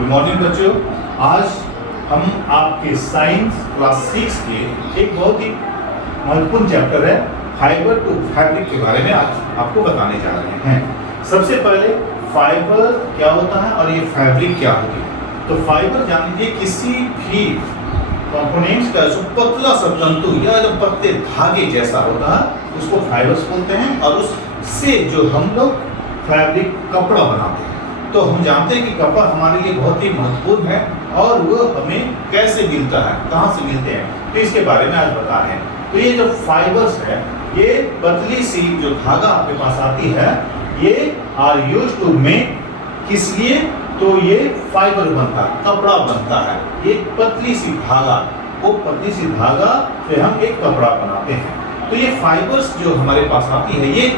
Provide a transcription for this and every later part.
Good morning बच्चों। आज हम आपके साइंस क्लास 6 के एक बहुत ही महत्वपूर्ण चैप्टर है फाइबर टू फैब्रिक के बारे में आज आपको बताने जा रहे हैं। सबसे पहले फाइबर क्या होता है और ये फैब्रिक क्या होती है। तो फाइबर जान लीजिए किसी भी कंपोनेंट्स का जो पतला सा तंतु या जो पतले धागे जैसा होता है उसको फाइबर्स बोलते हैं, और उससे जो हम लोग फैब्रिक कपड़ा बनाते हैं। तो हम जानते हैं कि कपड़ा हमारे लिए बहुत ही महत्वपूर्ण है और वो हमें कैसे मिलता है, कहाँ से मिलते हैं, तो इसके बारे में आज बता रहे हैं। तो ये जो फाइबर्स है, ये पतली सी जो धागा आपके पास आती है, ये आर यूज्ड टू मेक, किस लिए, तो ये फाइबर बनता है, कपड़ा बनता है। ये पतली सी धागा, वो पतली सी धागा से हम एक कपड़ा बनाते हैं। तो ये फाइबर्स जो हमारे पास आती है, ये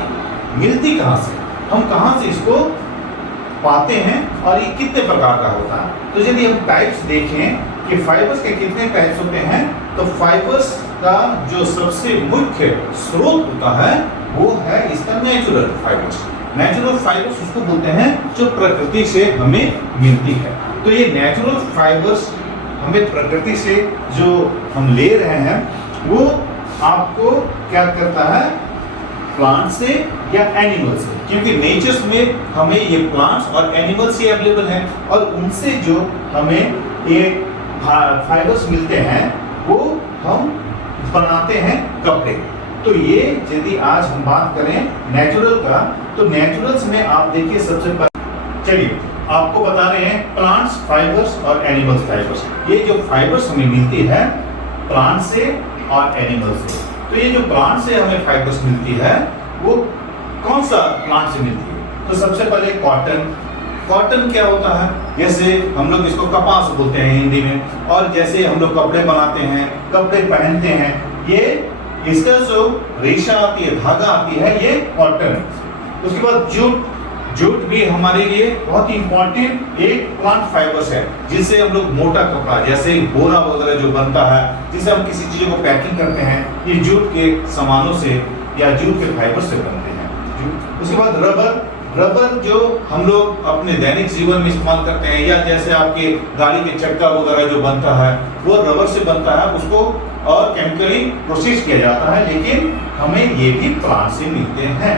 मिलती कहाँ से, हम कहाँ से इसको पाते हैं और ये कितने प्रकार का होता है। तो यदि हम टाइप्स देखें कि फाइबर्स के कितने टाइप्स होते हैं, तो फाइबर्स का जो सबसे मुख्य स्रोत होता है वो है इसका नेचुरल फाइबर्स। नेचुरल फाइबर्स उसको बोलते हैं जो प्रकृति से हमें मिलती है। तो ये नेचुरल फाइबर्स हमें प्रकृति से जो हम ले रहे हैं वो आपको क्या करता है, प्लांट से या एनिमल से, क्योंकि नेचर्स में हमें ये प्लांट्स और एनिमल्स ही अवेलेबल हैं, और उनसे जो हमें ये फाइबर्स मिलते हैं वो हम बनाते हैं कपड़े। तो ये यदि आज हम बात करें नेचुरल का, तो नेचुरल्स में आप देखिए सबसे पहले, चलिए आपको बता रहे हैं प्लांट्स फाइबर्स और एनिमल्स फाइबर्स। ये जो फाइबर्स हमें मिलती है प्लांट से और एनिमल से। तो ये जो प्लांट से हमें फाइबर्स मिलती है वो कौन सा प्लांट से मिलती है, तो सबसे पहले कॉटन। कॉटन क्या होता है, जैसे हम लोग इसको कपास बोलते हैं हिंदी में, और जैसे हम लोग कपड़े बनाते हैं, कपड़े पहनते हैं, ये इसका जो रेशा आती है, धागा आती है, ये कॉटन। उसके बाद जूट। जूट भी हमारे लिए बहुत ही इंपॉर्टेंट एक प्लांट फाइबर्स है, जिससे हम लोग मोटा कपड़ा जैसे बोरा वगैरह जो बनता है, जिससे हम किसी चीजों को पैकिंग करते हैं, ये जूट के सामानों से या जूट के फाइबर से बनते हैं। उसके बाद रबर। रबर जो हम लोग अपने दैनिक जीवन में इस्तेमाल करते हैं, या जैसे आपके गाड़ी के चक्का वगैरह जो बनता है वो रबर से बनता है, उसको और केमिकली प्रोसेस किया जाता है, लेकिन हमें ये भी प्लांट से मिलते हैं।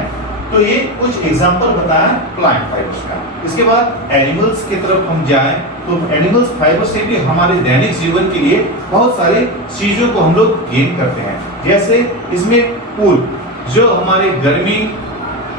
तो ये कुछ एग्जांपल बताया प्लांट फाइबर्स का। इसके बाद एनिमल्स की तरफ हम जाएं तो एनिमल्स फाइबर से भी हमारे दैनिक जीवन के लिए बहुत सारे चीजों को हम लोग गेन करते हैं। जैसे इसमें ऊन, जो हमारे गर्मी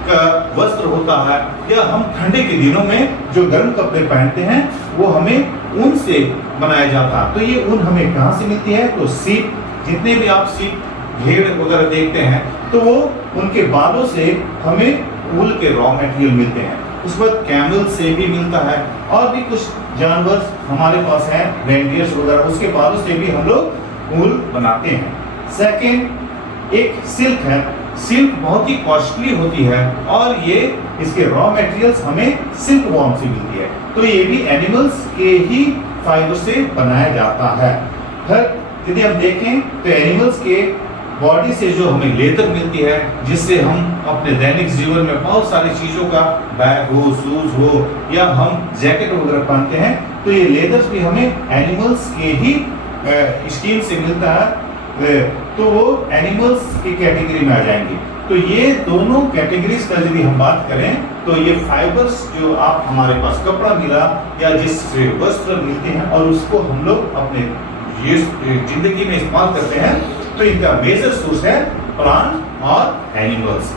का वस्त्र होता है, या हम ठंडे के दिनों में जो गर्म कपड़े पहनते हैं वो हमें ऊन से बनाया जाता है। तो ये ऊन हमें कहाँ से मिलती है, तो सीप, जितने भी आप सीप भेड़ वगैरह देखते हैं तो वो उनके बालों से हमें ऊल के रॉ मटेरियल मिलते हैं। उसके बाद कैमल से भी मिलता है, और भी कुछ जानवर हमारे पास हैं, रेनडियर्स वगैरह, उसके बालों से भी हम लोग ऊल बनाते हैं। सेकेंड एक सिल्क है। सिल्क बहुत ही कॉस्टली होती है, और ये इसके रॉ मटेरियल्स हमें सिल्क वॉर्म से मिलती है। तो ये भी एनिमल्स के ही फाइबर से बनाया जाता है। फिर यदि हम देखें तो एनिमल्स के बॉडी से जो हमें लेदर मिलती है, जिससे हम अपने दैनिक जीवन में बहुत सारी चीजों का, बैग हो, शूज हो, या हम जैकेट वगैरह पहनते हैं, तो ये लेदर्स भी हमें एनिमल्स के ही स्किन से मिलता है। तो वो एनिमल्स की कैटेगरी में आ जाएंगे। तो ये दोनों कैटेगरीज का यदि हम बात करें तो ये फाइबर्स जो आप हमारे पास कपड़ा मिला या जिससे वस्त्र मिलते हैं और उसको हम लोग अपने ये जिंदगी में इस्तेमाल करते हैं, तो इनका मेजर सोर्स है प्लांट और एनिमल्स।